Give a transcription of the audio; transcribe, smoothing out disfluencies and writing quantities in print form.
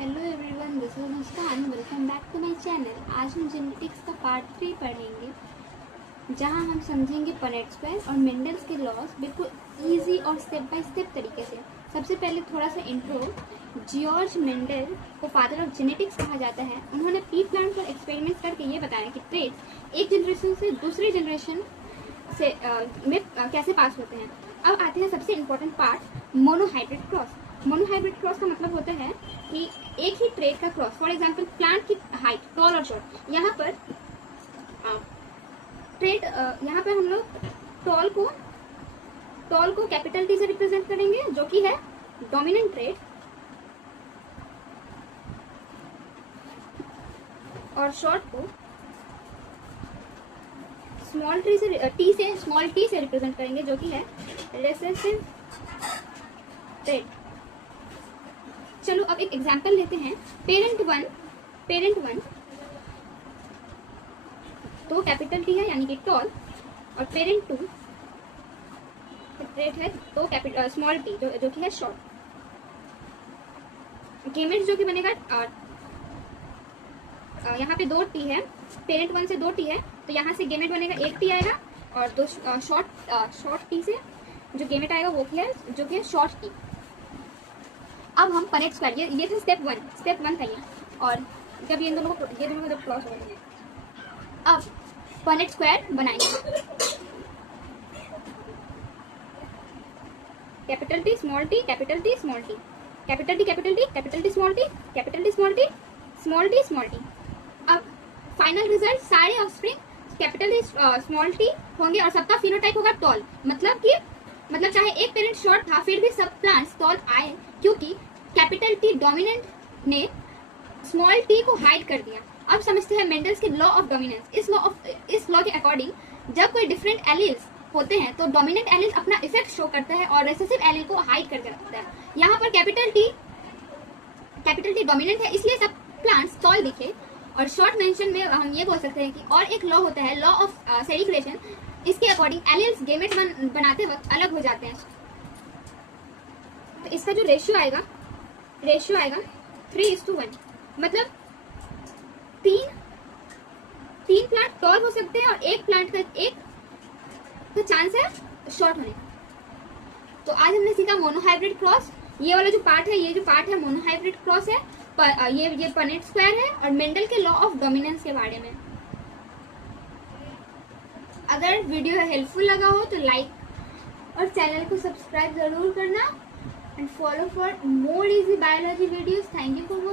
Hello everyone, this is Muskan. Welcome back to my channel. आज हम genetics का part 3 पढ़ेंगे, जहां हम समझेंगे पनेट स्क्वायर और मेंडल्स के लॉज बिल्कुल इजी और स्टेप बाय स्टेप तरीके से। सबसे पहले थोड़ा सा इंट्रो। जॉर्ज मेंडल को फादर ऑफ जेनेटिक्स कहा जाता है। उन्होंने पी प्लांट पर एक्सपेरिमेंट्स करके ये बताया कि ट्रेट्स एक जनरेशन से दूसरे जनरेशन से में कैसे पास होते हैं। अब आते हैं सबसे important part, monohybrid cross. Monohybrid cross का मतलब होता है कि एक ही ट्रेट का क्रॉस। फॉर एग्जांपल प्लांट की हाइट टॉल और शॉर्ट। यहाँ पर ट्रेट यहाँ पर हम लोग टॉल को कैपिटल टी से रिप्रेजेंट करेंगे, जो कि है डोमिनेंट ट्रेट, और शॉर्ट को स्मॉल टी से रिप्रेजेंट करेंगे, जो कि है रिसेसिव ट्रेट। चलो अब एक एग्जांपल लेते हैं। पेरेंट वन तो कैपिटल टी है यानी कि टॉल, और पेरेंट टू ट्रेट है तो कैपिटल स्मॉल टी जो कि है शॉर्ट। गेमेट जो कि बनेगा यहाँ पे 2 टी है, पेरेंट 1 से 2 टी है, तो यहाँ से गेमेट बनेगा 1 टी आएगा, और दो शॉर्ट टी से जो गेमेट आएगा वो है जो कि है शॉर्ट टी। अब हम पनेट स्क्वायर, ये था स्टेप वन था ये, और जब ये दोनों का जब क्रॉस हो गया, अब पनेट स्क्वायर बनाएंगे। Capital T small T, capital T small T, capital T capital T, capital T small T, capital T small T, small T small T. अब फाइनल रिजल्ट सारे offspring capital T small T होंगे, और सबका phenotype होगा toll. मतलब चाहे एक parent short था, फिर भी सब प्लांट्स टॉल आए, क्योंकि कैपिटल टी डोमिनेंट ने स्मॉल टी को हाइड कर दिया। अब समझते हैं मेंडल्स के लॉ ऑफ डोमिनेंस। इस लॉ के अकॉर्डिंग जब कोई डिफरेंट एलील्स होते हैं तो डोमिनेंट एलील अपना इफेक्ट शो करता है और रिसेसिव एलील को हाइड करके रखता है। यहाँ पर कैपिटल टी डोमिनेंट है, इसलिए सब प्लांट्स टॉल दिखे। और शॉर्ट मेंशन में हम ये बोल सकते हैं कि और एक लॉ होता है, लॉ ऑफ सेरिकुलेशन। इसके अकॉर्डिंग एलील्स गेमेट बनाते वक्त अलग हो जाते हैं। तो इसका जो रेशियो आएगा 3:1। मतलब तीन प्लांट टॉल हो सकते हैं और एक प्लांट का एक तो चांस है शॉर्ट होने का। तो आज हमने सीखा मोनोहाइब्रिड क्रॉस। ये वाला जो पार्ट है मोनोहाइब्रिड क्रॉस है। ये पनेट स्क्वायर है, और मेंडल के लॉ ऑफ डोमिनेंस के बारे में। अगर वीडियो हेल्पफुल लगा हो तो लाइक और चैनल को सब्सक्राइब जरूर करना, and follow for more easy biology videos. Thank you for watching.